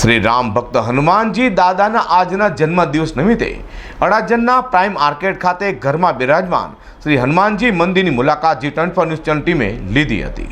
શ્રી રામ ભક્ત હનુમાનજી દાદાના આજના જન્મદિવસ નિમિત્તે અડાજણના પ્રાઇમ આર્કેડ ખાતે ઘરમાં બિરાજમાન શ્રી હનુમાનજી મંદિરની મુલાકાત જી ટ્વેન્ટી ન્યૂઝ ટીમે લીધી હતી.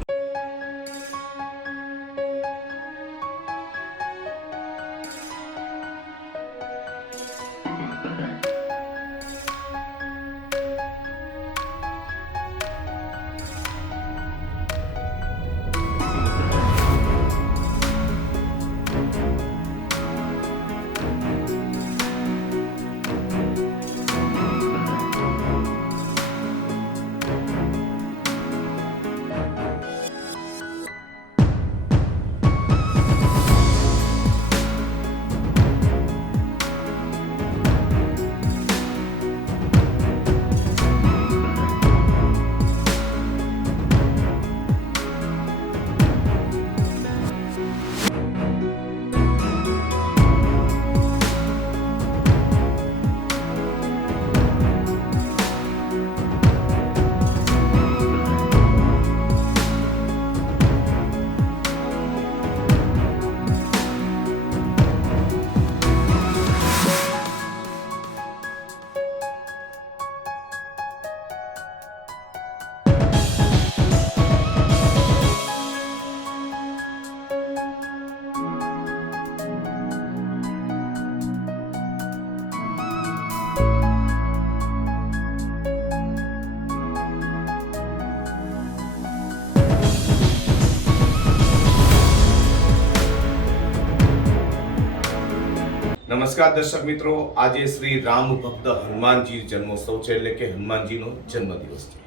નમસ્કાર દર્શક મિત્રો, આજે શ્રી રામ ભક્ત હનુમાનજી જન્મોત્સવ છે, એટલે કે હનુમાનજીનો જન્મદિવસ છે.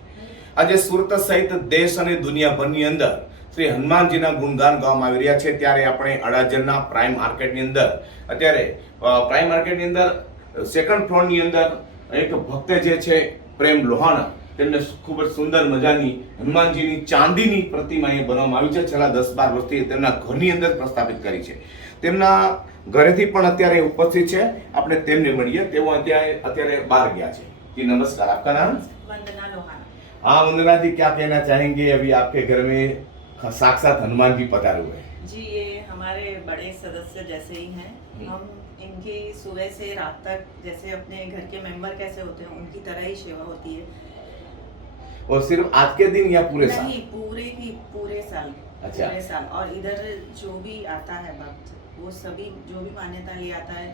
આજે સુરત સહિત દેશ અને દુનિયાભરની અંદર શ્રી હનુમાનજીના ગુણગાન ગાવામાં આવી રહ્યા છે. ત્યારે આપણે અડાજણના પ્રાઇમ માર્કેટની અંદર, અત્યારે પ્રાઇમ માર્કેટની અંદર સેકન્ડ ફ્લોરની અંદર એક ભક્ત જે છે, પ્રેમ લોહાણા તેમને ખૂબ જ સુંદર મજાની હનુમાનજીની ચાંદીની પ્રતિમા અહીંયા બનાવવામાં આવી છે છેલ્લા દસ બાર વર્ષથી તેમના ઘરની અંદર પ્રસ્થાપિત કરી છે તેમના ઘરેથી પણ અત્યારે ઉપસ્થિત છે આપણે તેમને મળીએ તેઓ અત્યારે અત્યારે બહાર ગયા છે जी नमस्कार आपका नाम वंदना लोहाना हाँ वंदना जी क्या कहना चाहेंगे अभी आपके घर में साक्षात हनुमान जी पधारे हुए हैं जी ये हमारे बड़े सदस्य जैसे ही हैं हम्म। हम इनकी सुबह से रात तक जैसे अपने घर के मेंबर कैसे होते हैं उनकी तरह ही सेवा होती है और सिर्फ़ आज के दिन या पूरे साल? नहीं पूरे ही पूरे साल अच्छा। पूरे साल। और इधर जो भी आता है भक्त वो सभी जो भी मान्यता ले आता है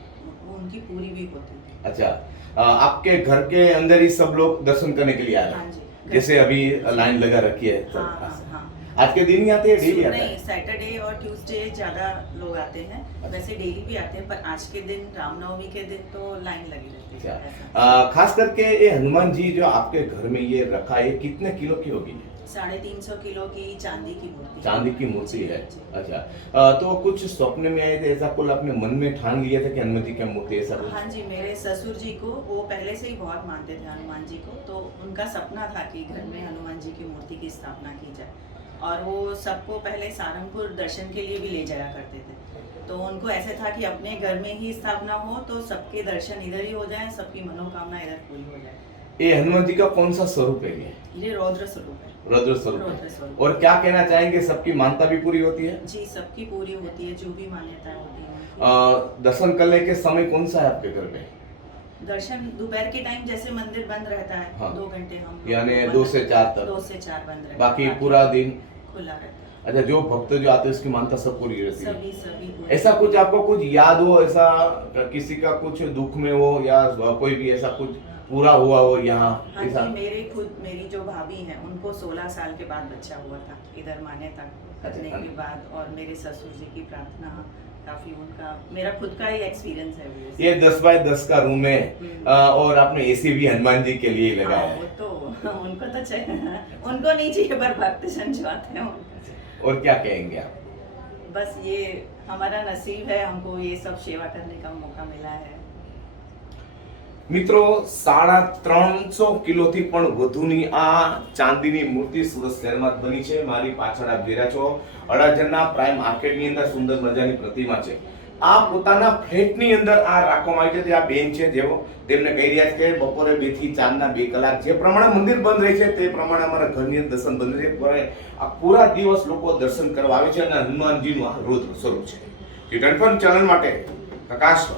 वो उनकी पूरी भी होती है। अच्छा। आपके घर के अंदर ही सब लोग दर्शन करने के लिए आ रहे हाँ हैं जैसे अभी लाइन लगा रखी है तो हाँ हाँ। हाँ। आज के दिन ही आते हैं डेली आते नहीं सैटरडे और ट्यूसडे ज़्यादा लोग आते हैं। अच्छा। वैसे डेली भी आते हैं पर आज के दिन रामनवमी के दिन तो लाइन लगी रहती अच्छा। है ऐसा। अ, खास करके ये हनुमान जी जो आपके घर में ये रखा है कितने किलो की होगी? साढ़े तीन सौ किलो की चांदी की मूर्ति। चांदी की मूर्ति है। अच्छा। तो कुछ स्वप्न में आए थे ऐसा कुल आपने मन में ठान लिया था कि हनुमान जी की मूर्ति ऐसा हाँ जी मेरे ससुर जी को वो पहले से ही बहुत मानते थे हनुमान जी को तो उनका सपना था कि घर में हनुमान जी की मूर्ति की स्थापना की जाए। और वो सबको पहले सारंगपुर दर्शन के लिए भी ले जाया करते थे। तो उनको ऐसे था कि अपने घर में ही स्थापना हो तो सबके दर्शन इधर ही हो जाए सबकी मनोकामना इधर पूरी हो जाए। ये हनुमान जी का कौन सा स्वरूप है ये? ये रौद्र स्वरूप है। रौद्र स्वरूप और क्या कहना चाहेंगे सबकी मानता भी पूरी होती है? जी सबकी पूरी होती है जो भी मान्यता होती है। दर्शन करने के समय कौन सा है आपके घर में? दर्शन दोपहर के टाइम जैसे मंदिर बंद रहता है हाँ। दो घंटे हम यानी दो से चार तक। दो से चार बंद रहता बाकी पूरा दिन खुला रहता है। अच्छा जो भक्त जो आते हैं उसकी मानता सबको रहती है? सभी सभी ऐसा कुछ आपको कुछ याद हो ऐसा किसी का कुछ दुख में हो या कोई भी ऐसा कुछ पूरा हुआ हो यहाँ हाँ जी मेरे खुद मेरी जो भाभी है उनको 16 साल के बाद बच्चा हुआ था इधर मान्यता करने अच्छा। के बाद और मेरे ससुर जी की प्रार्थना काफ़ी उनका मेरा खुद का ही एक्सपीरियंस है ये दस बाय दस का रूम है हम्म। और आपने एसी भी हनुमान जी के लिए लगा लगाया हाँ, वो है तो उनको तो चाहिए उनको नहीं चाहिए पर भक्तजन जो आते हैं और क्या कहेंगे आप? बस ये हमारा नसीब है हमको ये सब सेवा करने का मौका मिला है। મિત્રો, સાડા ત્રણસો કિલોથી પણ વધુની આ ચાંદીની મૂર્તિ સુરત શહેરમાં બની છે. મારી પાછળ આપ જોઈ રહ્યા છો, અડાજણના પ્રાઇમ માર્કેટની અંદર સુંદર મજાની પ્રતિમા છે. આ પોતાના ફ્લેટની અંદર આ રાખવામાં આવી છે. તે આ બેન છે, જેઓ તેમને કહી રહ્યા છે કે બપોરે બેથી ચારના બે કલાક જે પ્રમાણે મંદિર બંધ રહે છે, તે પ્રમાણે અમારા ઘરની અંદર દર્શન બંધ રહે પણ આ પૂરા દિવસ લોકો દર્શન કરવા આવે છે અને હનુમાનજીનું આ રુદ્ર સ્વરૂપ છે. રિટર્ન ચેનલ માટે પ્રકાશ